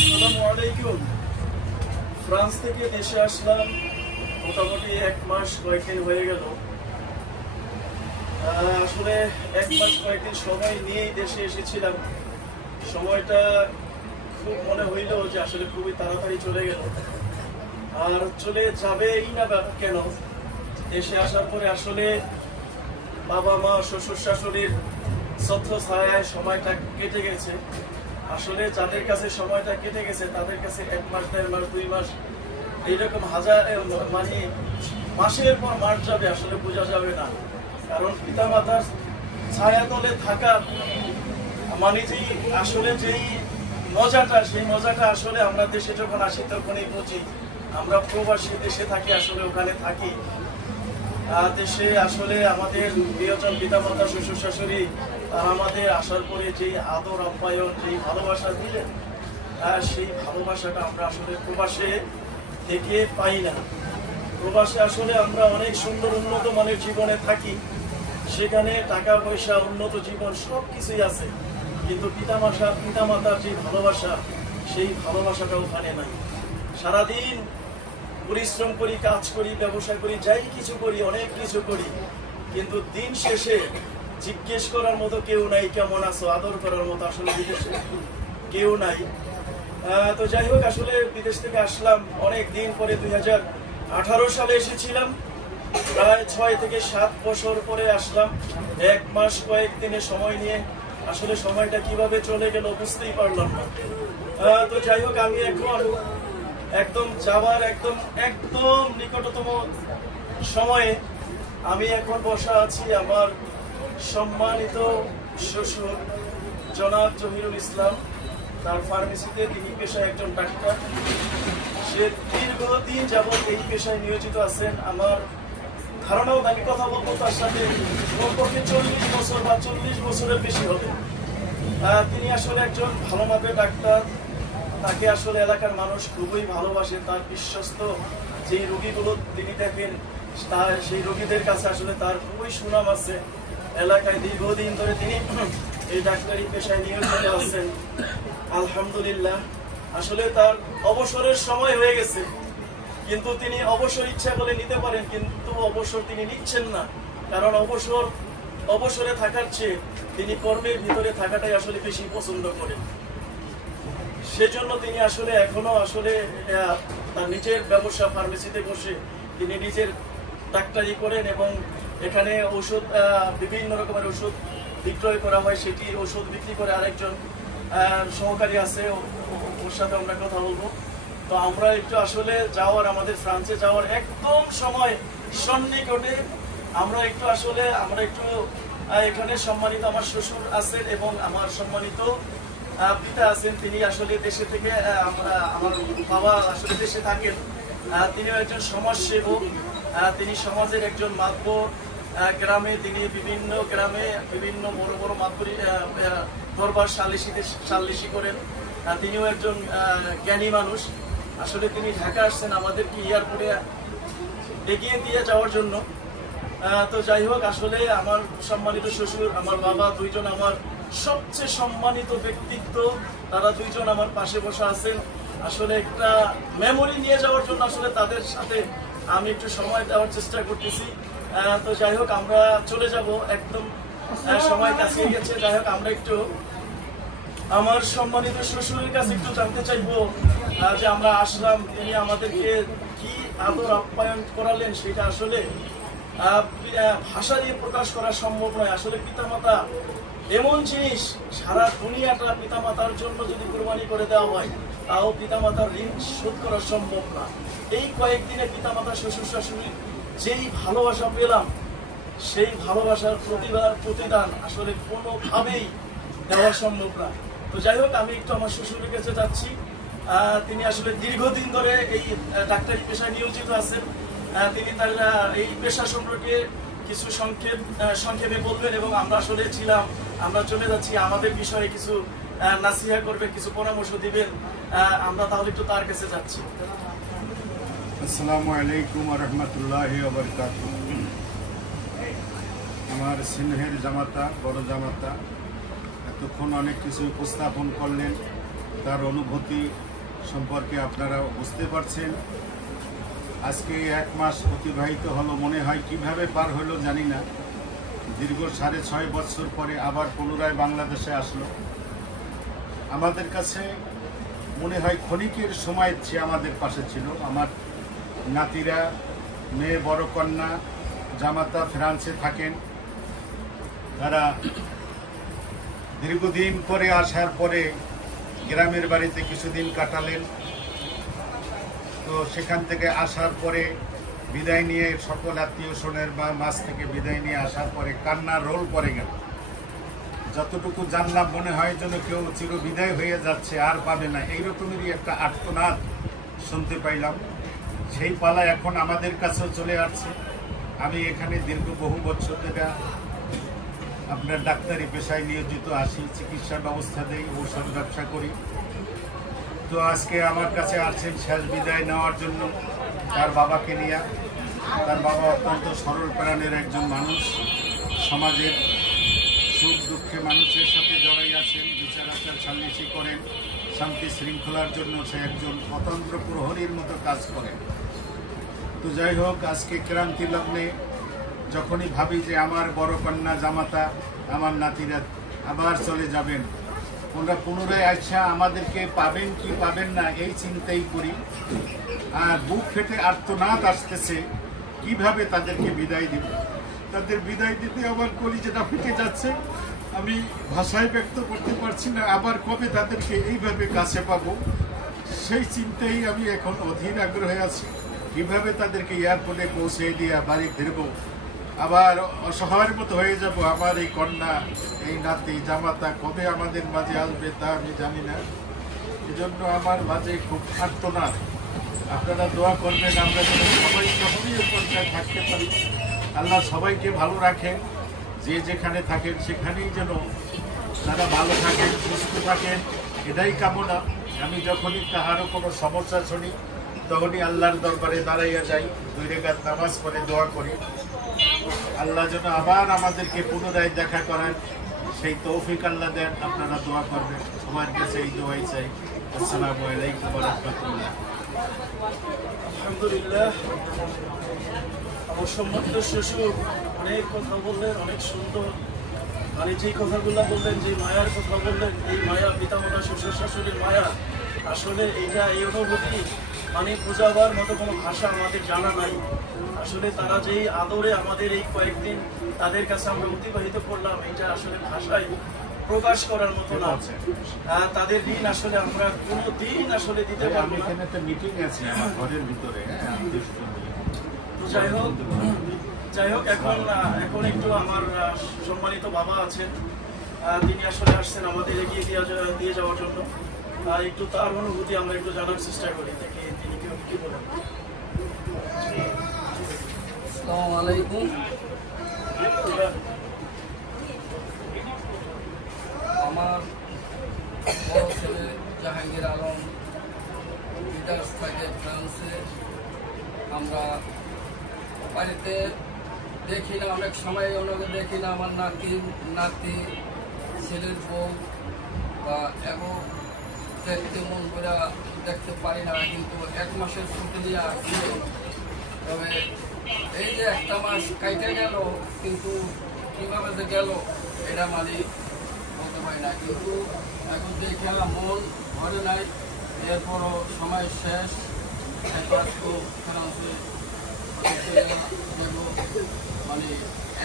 আসসালামু আলাইকুম। ফ্রান্স থেকে দেশে আসলাম মোটামুটি 1 মাস কয়েকদিন হয়ে গেল। আসলে 1 মাস কয়েকদিন সময় নিয়েই দেশে এসেছিলাম। সময়টা খুব মনে হইল যে আসলে খুবই তাড়াতাড়ি চলে গেল, আর চলে যাবেই না কেন। দেশে আসার পরে আসলে বাবা মা শ্বশুর শাশুড়ির ছত্র ছায়ায় সময়টা কেটে গেছে। আসলে যাদের কাছে সময়টা কেটে গেছে তাদের কাছে 1 মাস 1.5 মাস 2 মাস এইরকম হাজার মানে মাসের পর মাস যাবে আসলে বোঝা যাবে না। কারণ পিতামাতার ছায়া তলে থাকা মানে যেই আসলে যেই মজাটা, সেই মজাটা আসলে আমরা দেশে যখন আসি তখনই বুঝি। আমরা প্রবাসী দেশে থাকি, আসলে ওখানে থাকি দেশে আসলে আমাদের প্রিয়জন পিতামাতা শ্বশুর শাশুড়ি তারা আমাদের আসার পরে যেই আদর আপ্যায়ন, যেই ভালোবাসা দিলেন, সেই ভালোবাসাটা আমরা আসলে প্রবাসে থেকে পাই না। প্রবাসে আসলে আমরা অনেক সুন্দর উন্নত মানের জীবনে থাকি, সেখানে টাকা পয়সা উন্নত জীবন সব কিছুই আছে, কিন্তু পিতামাতার যে ভালোবাসা, সেই ভালোবাসাটা ওখানে নাই। সারাদিন পরিশ্রম করি, কাজ করি, ব্যবসা করি, যাই কিছু করি, অনেক কিছু করি, কিন্তু দিন শেষে জিজ্ঞেস করার মতো কেউ নাই কেমন আছো, আদর করার মতো আসলে বিদেশে কেউ নাই। তো যাই হোক, আসলে বিদেশ থেকে আসলাম অনেক দিন পরে। 2018 সালে এসেছিলাম, প্রায় 6 থেকে 7 বছর পরে আসলাম 1 মাস কয়েকদিনের সময় নিয়ে। আসলে সময়টা কিভাবে চলে গেল বুঝতেই পারলাম না। তো যাই হোক, আমি এখন একদম যাওয়ার একদম নিকটতম সময়ে আমি এখন বসা আছি আমার সম্মানিত শ্বশুর জনাব জহিরুল ইসলাম, তার ফার্মেসিতে। তিনি পেশায় একজন ডাক্তার। সে দীর্ঘদিন যাবৎ এই পেশায় নিয়োজিত আছেন। আমার ধারণাও, আমি কথা বলবো তার সাথে কমপক্ষে 40 বছর বা 40 বছরের বেশি হবে। তিনি আসলে একজন ভালো মাপের ডাক্তার। তাকে আসলে এলাকার মানুষ খুবই ভালোবাসে। তার বিশ্বস্ত যে রোগীগুলো তিনি দেখেন, সেই রোগীদের কাছে আসলে তার খুবই সুনাম আছে। এলাকায় দীর্ঘদিন ধরে তিনি এই ডাক্তারি পেশায় নিয়োজিত আছেন। আলহামদুলিল্লাহ। আসলে তার অবসরের সময় হয়ে গেছে, কিন্তু তিনি অবসর ইচ্ছা করে নিতে পারেন, কিন্তু অবসর তিনি নিচ্ছেন না। কারণ অবসরে থাকার চেয়ে তিনি কর্মের ভিতরে থাকাটাই আসলে বেশি পছন্দ করেন। সেজন্য তিনি আসলে এখনো আসলে তার নিজের ব্যবসা, ফার্মেসিতে বসে তিনি নিজের ডাক্তারি করেন, এবং এখানে ওষুধ, বিভিন্ন রকমের ওষুধ বিক্রয় করা হয়। সেটি ওষুধ বিক্রি করে আরেকজন সহকারী আছে, ওর সাথে আমরা কথা বলবো। তো আমরা একটু আসলে আমাদের ফ্রান্সে যাওয়ার একদম সময় সন্নিকটে। আমরা একটু এখানে সম্মানিত আমার শ্বশুর আছেন এবং আমার সম্মানিত পিতা আছেন। তিনি আসলে দেশে থেকে, আমার বাবা আসলে দেশে থাকেন। তিনিও একজন সমাজসেবক। তিনি সমাজের একজন মাতবর। গ্রামে তিনি বিভিন্ন বড় বড় মাতবরি দরবার সালিশি করেন। তিনিও একজন জ্ঞানী মানুষ। আসলে তিনি ঢাকা আসছেন আমাদেরকে এয়ারপোর্টে এগিয়ে দিয়ে যাওয়ার জন্য। তো যাই হোক, আসলে আমার সম্মানিত শ্বশুর, আমার বাবা, দুইজন আমার সবচেয়ে সম্মানিত ব্যক্তিত্ব। তারা দুইজন আমার পাশে বসে আছেন। আসলে একটা মেমোরি নিয়ে যাওয়ার জন্য আসলে তাদের সাথে আমি একটু সময় দেওয়ার চেষ্টা করতেছি। তো যাই হোক, আমরা চলে যাব, একদম সময় কাছে গেছে। যাই হোক, আমরা একটু আমার সম্মানিত শ্বশুরের কাছে একটু জানতে চাইবো যে আমরা আসলাম, তিনি আমাদেরকে কি আদর আপ্যায়ন করালেন, সেটা আসলে ভাষা দিয়ে প্রকাশ করা সম্ভব নয়। আসলে পিতামাতা এমন জিনিস, সারা দুনিয়াটা পিতামাতার জন্য যদি কুরবানি করে দেওয়া হয়, তাও পিতামাতার ঋণ শোধ করা সম্ভব না। এই কয়েকদিনে পিতামাতা শ্বশুর শাশুড়ির যেই ভালোবাসা পেলাম, সেই ভালোবাসার প্রতিদান আসলে কোনোভাবেই দেওয়া সম্ভব না। তো যাই হোক, আমি একটু আমার শ্বশুরের কাছে যাচ্ছি। তিনি আসলে দীর্ঘদিন ধরে এই ডাক্তারি পেশায় নিয়োজিত আছেন। তিনি তার এই পেশা সম্পর্কে কিছু সংক্ষেপে বলবেন, এবং আমরা আসলে আমরা চলে যাচ্ছি, আমাদের বিষয়ে কিছু নাসিহা করবে, কিছু পরামর্শ দিবেন। আমরা তাহলে একটু তার কাছে যাচ্ছি। আসসালামু আলাইকুম ওয়া রাহমাতুল্লাহি ওয়া বারাকাতুহু। আমার স্নেহের জামাতা, বড় জামাতা এতক্ষণ অনেক কিছু উপস্থাপন করলেন, তার অনুভূতি সম্পর্কে আপনারা বুঝতে পারছেন। আজকে 1 মাস অতিবাহিত হলো, মনে হয় কিভাবে পার হলো জানি না। দীর্ঘ 6.5 বছর পরে আবার পুনরায় বাংলাদেশে আসলো। আমাদের কাছে মনে হয় ক্ষণিকের সময় চেয়ে আমাদের পাশে ছিল। আমার নাতিরা, মেয়ে বড় কন্যা জামাতা ফ্রান্সে থাকেন। তারা দীর্ঘদিন পরে আসার পরে গ্রামের বাড়িতে কিছুদিন কাটালেন। তো সেখান থেকে আসার পরে বিদায় নিয়ে সকল আত্মীয় স্বজনের বা মাছ থেকে বিদায় নিয়ে আসার পরে কান্নার রোল পড়ে গেল। যতটুকু জানলাম মনে হয় যেন কেউ চির বিদায় হয়ে যাচ্ছে, আর পাবে না, এইরকমেরই একটা আর্তনাদ শুনতে পাইলাম। সেই পালা এখন আমাদের কাছেও চলে আসছে। আমি এখানে দীর্ঘ বহু বছর থেকে আপনার ডাক্তারি পেশায় নিয়োজিত আছি, চিকিৎসা ব্যবস্থা দেই, ঔষধ ব্যবসা করি। তো আজকে আমার কাছে আসছেন শেষ বিদায় নেওয়ার জন্য তার বাবাকে নিয়ে। তার বাবা অত্যন্ত সরল প্রাণের একজন মানুষ, সমাজের সুখ দুঃখে মানুষের সাথে জড়াই আছেন, বিচার আচার সালিশি করেন, শান্তি শৃঙ্খলার জন্য সে একজন স্বতন্ত্র প্রহরীর মতো কাজ করেন। তো যাই হোক, আজকে ক্রান্তি লগ্নে যখনই ভাবি যে আমার বড় কন্যা জামাতা, আমার নাতিরা আবার চলে যাবেন, ওরা পুনরায় আচ্ছা আমাদেরকে পাবেন কি পাবেন না এই চিন্তাই করি। আর বুক ফেটে আর্তনাদ আসতেছে, কিভাবে তাদেরকে বিদায় দিব। তাদের বিদায় দিতে আমার কলিজাটা ফেটে যাচ্ছে, আমি ভাষায় ব্যক্ত করতে পারছি না। আবার কবে তাদেরকে এইভাবে কাছে পাবো সেই চিন্তাই আমি এখন অধীর আগ্রহে আছি। কিভাবে তাদেরকে এয়ারপোর্টে পৌঁছে দিয়ে বাড়ি ফিরবো, আবার অসহায়ের মতো হয়ে যাব। আমার এই কন্যা, এই নাতি, জামাতা কবে আমাদের মাঝে আসবে তা আমি জানি না। এজন্য আমার মাঝে খুব আর্তনাদ। আপনারা দোয়া করবেন আমরা যেন সবাই সবাই পর্যায়ে থাকতে পারি। আল্লাহ সবাইকে ভালো রাখেন, যে যেখানে থাকেন সেখানেই যেন তারা ভালো থাকেন, সুস্থ থাকেন, এটাই কামনা। আমি যখনই কাহারও কোনো সমস্যা শুনি তখনই আল্লাহর দরবারে দাঁড়াইয়া যাই, 2 রাকাত নামাজ পড়ে দোয়া করি আল্লাহ যেন আবার আমাদেরকে পুনরায় দেখা করান, সেই তৌফিক আল্লাহ দেন। আপনারা দোয়া করবেন, সবার কাছে এই দোয়াই চাই। আসসালামু আলাইকুম ওয়া রাহমাতুল্লাহ। আলহামদুলিল্লাহ, আমার সম্মানিত শ্বশুর অনেক কথা বললেন, অনেক সুন্দর। মানে যে কথাগুলো বললেন, যে মায়ার কথা বললেন, এই মায়া, পিতামাতা শ্বশুর শাশুড়ির মায়া, আসলে এইটা এই অনুভূতি মানে বোঝাবার মতো কোনো ভাষা আমাদের জানা নাই। আসলে তারা যেই আদরে আমাদের এই কয়েকদিন তাদের কাছে আমরা অতিবাহিত করলাম, এটা আসলে ভাষায় প্রকাশ করার মতো না। তাদের দিন আসলে আমরা কোনো দিন আসলে দিতে পারবো না। এখানে একটা মিটিং আছে আমার ঘরের ভিতরে। তো যাই হোক এখন একটু আমার সম্মানিত বাবা আছেন, তিনি আসলে আসছেন আমাদের এগিয়ে দিয়ে যাওয়ার জন্য। একটু তার অনুভূতি আমরা একটু জানার চেষ্টা করি, দেখি তিনি কি বলেন। আসসালামু আলাইকুম। আমার বড় ছেলে জাহাঙ্গীর আলম বিদেশ থেকে ফ্রান্সে। আমরা বাড়িতে দেখি না, অনেক সময় ওনাকে দেখি না। আমার নাতি, ছেলের বউ বা এবং দেখতে মন করে দেখতে পারি না, কিন্তু 1 মাসের ছুটি নিয়ে আসছি। তবে এই যে 1টা মাস কাইটে গেল, কিন্তু কীভাবে যে গেল এটা মানে বলতে পারি না। কিন্তু এখন দেখে মন ভরে নাই। এরপরও সময় শেষ, তো ফ্রান্সে মানে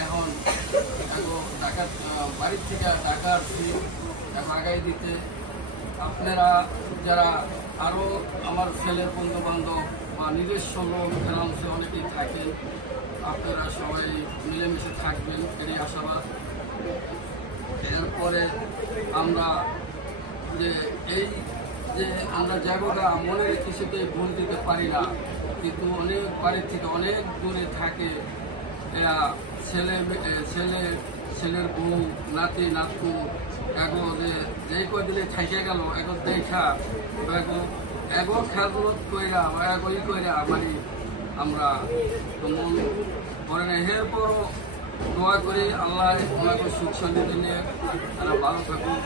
এখন ঢাকার বাড়ির থেকে ঢাকা আসছি আগাই দিতে। আপনারা যারা আরও আমার ছেলের বন্ধু বান্ধব বা নিজস্ব লোক ফ্রান্সে অনেকেই থাকেন, আপনারা সবাই মিলেমিশে থাকবেন, এটাই আশাবাদ। এরপরে আমরা যে এই যে আমরা জায়গাটা মনের কিছুতে ভুল দিতে পারি না, কিন্তু অনেক বাড়ির থেকে অনেক দূরে থাকে এরা, ছেলের বউ, নাতি নাতু, এগো যেই কদিনে থাইকে গেল এগো দেখা এগো খেয়ালত কইরা বা এগোই কইরা মানে আমরা মন করে না। এরপরও দোয়া করি আল্লাহ ওনাকে সুখ শান্তি নিয়ে তারা ভালো থাকুক,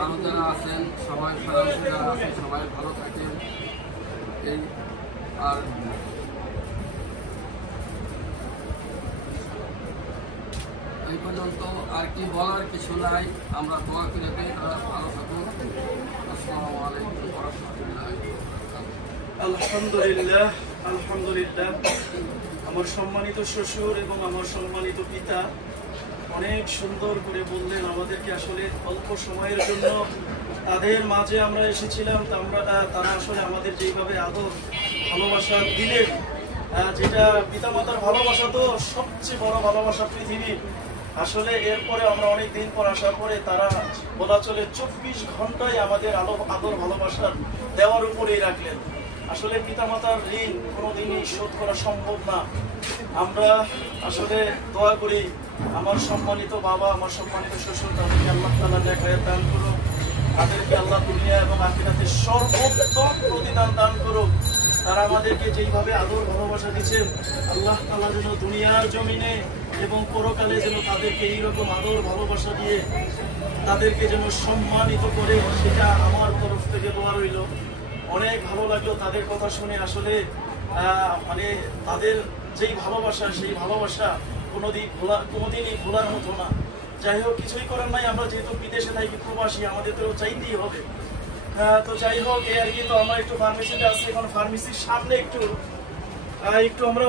আরও যারা আছেন সবাই ফ্রান্সে যারা আছেন সবাই ভালো থাকেন। এই আর এই পর্যন্ত আর কি বলার কিছু নাই, আমরা দোয়া করে দিই তারা ভালো থাকুন। আসসালামু আলাইকুম ওয়া রাহমাতুল্লাহি ওয়া বারাকাতুহু। আলহামদুলিল্লাহ, আলহামদুলিল্লাহ। আমার সম্মানিত শ্বশুর এবং আমার সম্মানিত পিতা অনেক সুন্দর করে বললেন আমাদেরকে। আসলে অল্প সময়ের জন্য তাদের মাঝে আমরা এসেছিলাম, তারা আসলে আমাদের যেইভাবে আদর ভালোবাসা দিলেন, যেটা পিতামাতার ভালোবাসা তো সবচেয়ে বড় ভালোবাসা পৃথিবীর। আসলে এরপরে আমরা অনেক দিন পর আসার পরে তারা বলা চলে 24 ঘন্টায় আমাদের আদর ভালোবাসা দেওয়ার উপরেই রাখলেন। আসলে পিতামাতার ঋণ কোনোদিনই শোধ করা সম্ভব না। আমরা আসলে দোয়া করি আমার সম্মানিত বাবা, আমার সম্মানিত শ্বশুর, তাদেরকে আল্লাহ তাআলা নেক হায়াত দান করুন, তাদেরকে আল্লাহ দুনিয়া এবং আখিরাতে সর্বোত্তম প্রতিদান দান করুন। তারা আমাদেরকে যেইভাবে আদর ভালোবাসা দিচ্ছেন, আল্লাহ তাআলা যেন দুনিয়ার জমিনে এবং পরকালে যেন তাদেরকে এইরকম আদর ভালোবাসা দিয়ে তাদেরকে যেন সম্মানিত করে, সেটা আমার তরফ থেকে দোয়া রইল। অনেক ভালো লাগলো তাদের কথা শুনে। আসলে মানে তাদের যেই ভালোবাসা, সেই ভালোবাসা কোনোদিনই ভোলার মতো না। যাই হোক, কিছুই করার নাই, আমরা যেহেতু বিদেশে থাকি, প্রবাসী, আমাদের তো চাইতেই হবে। তো যাই হোক, এই আর কি। তো আমরা একটু ফার্মেসিতে আসছি এখন। ফার্মেসির সামনে একটু আমরা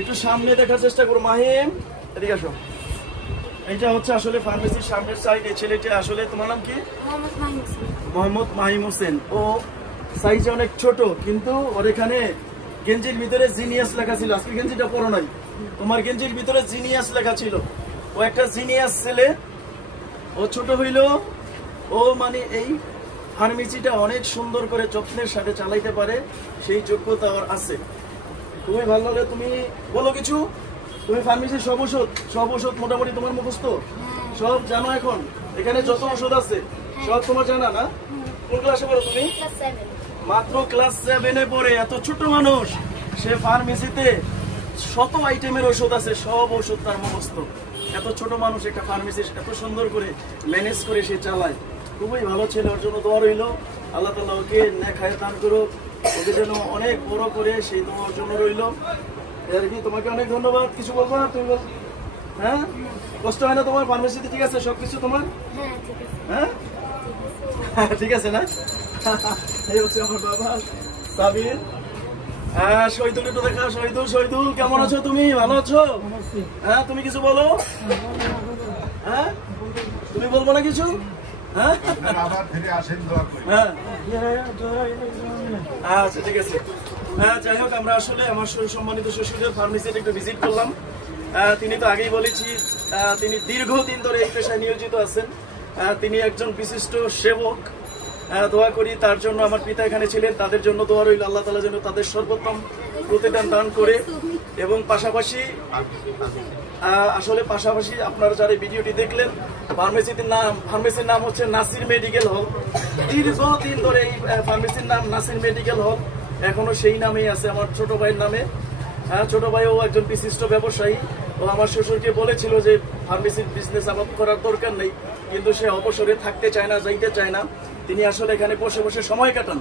একটু সামনে দেখার চেষ্টা করবো। মাহিম, এদিকে আসো। এটা হচ্ছে আসলে ফার্মেসির সামনের সাইড। এই ছেলেটা আসলে, তোমার নাম কি? মোহাম্মদ মাহিম হোসেন। ও সাইজে অনেক ছোট, কিন্তু ওর এখানে গেঞ্জির ভিতরে জিনিয়াস লেখা ছিল। আজকে গেঞ্জিটা পরো নাই, তোমার গেঞ্জির ভিতরে জিনিয়াস লেখা ছিল। ও একটা জিনিয়াস ছেলে। ও ছোট হইল, ও মানে এই ফার্মেসিটা অনেক সুন্দর করে যত্নের সাথে চালাইতে পারে, সেই যোগ্যতা ওর আছে। খুবই ভালো লাগে। তুমি বলো কিছু। তুমি ফার্মেসির সব ওষুধ মোটামুটি তোমার মুখস্থ, সব জানো এখন? এখানে যত ওষুধ আছে সব তোমার জানা না? কোন ক্লাসে পড়ো তুমি? মাত্র ক্লাস 7-এ পড়ে। এত ছোট মানুষ, সে ফার্মেসিতে শত আইটেমের ওষুধ আছে, সব ওষুধ তার মুখস্থ। এত ছোট মানুষ একটা ফার্মেসি এত সুন্দর করে ম্যানেজ করে সে চালায়। খুবই ভালো ছেলে, ওর জন্য দোয়া রইল। আল্লাহ তাআলা ওকে নেক হায়াত দান করুক, ওকে যেন অনেক বড় করে, সেই দোয়ার জন্য রইল। আর কি, তোমাকে অনেক ধন্যবাদ। কিছু বলবো না তুমি? হ্যাঁ, কষ্ট হয় না তোমার ফার্মেসিতে? ঠিক আছে সবকিছু তোমার? হ্যাঁ ঠিক আছে না? এই হচ্ছে আমার বাবা সাবির। শহীদুল একটু দেখা। শহীদুল কেমন আছো তুমি? ভালো আছো? হ্যাঁ, তুমি কিছু বলো। হ্যাঁ, তুমি বলবো না কিছু? হ্যাঁ, আচ্ছা ঠিক আছে। যাই হোক, আমরা আসলে আমার সম্মানিত শ্বশুরের ফার্মেসিতে একটু ভিজিট করলাম। তিনি তো আগেই বলেছি, তিনি দীর্ঘদিন ধরে এই পেশায় নিয়োজিত আছেন। তিনি একজন বিশিষ্ট সেবক। দোয়া করি তার জন্য, আমার পিতা এখানে ছিলেন, তাদের জন্য দোয়া রইল। আল্লাহ তাআলা যেন তাদের সর্বোত্তম প্রতিদান দান করে। এবং পাশাপাশি আপনারা যারা ভিডিওটি দেখলেন, ফার্মেসির নাম হচ্ছে নাসির মেডিকেল হল। দীর্ঘদিন ধরে এই ফার্মেসির নাম নাসির মেডিকেল হল, এখনো সেই নামেই আছে আমার ছোট ভাইয়ের নামে। ছোট ভাইও একজন বিশিষ্ট ব্যবসায়ী। ও আমার শ্বশুরকে বলেছিল যে ফার্মেসির বিজনেস আমার করার দরকার নেই, কিন্তু সে অবসরে থাকতে চায় না, যাইতে চায় না। তিনি আসলে এখানে বসে বসে সময় কাটান।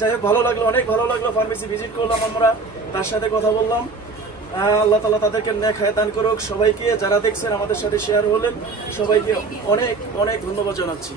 যাই হোক, ভালো লাগলো, অনেক ভালো লাগলো। ফার্মেসি ভিজিট করলাম, আমরা তার সাথে কথা বললাম। আল্লাহ তাআলা তাদেরকে নেক হায়াত দান করুক। সবাইকে যারা দেখছেন, আমাদের সাথে শেয়ার হলেন, সবাইকে অনেক অনেক ধন্যবাদ জানাচ্ছি।